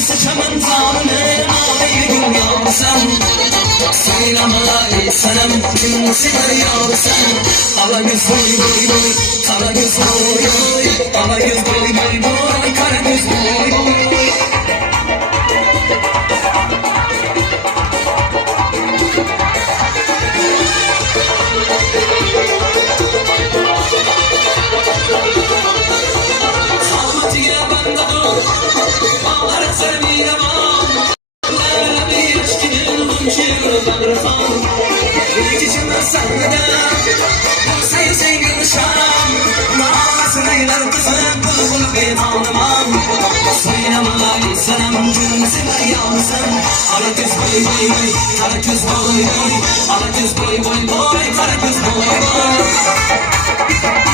sıçamın zalim ağlayın yavrusan. Sayılamalar senem kimsiler yavrusan. Ala göz boy boy boy, kara göz boy boy. Ala göz boy boy boy, kara göz boy boy. Boy boy boy, kara göz boy boy.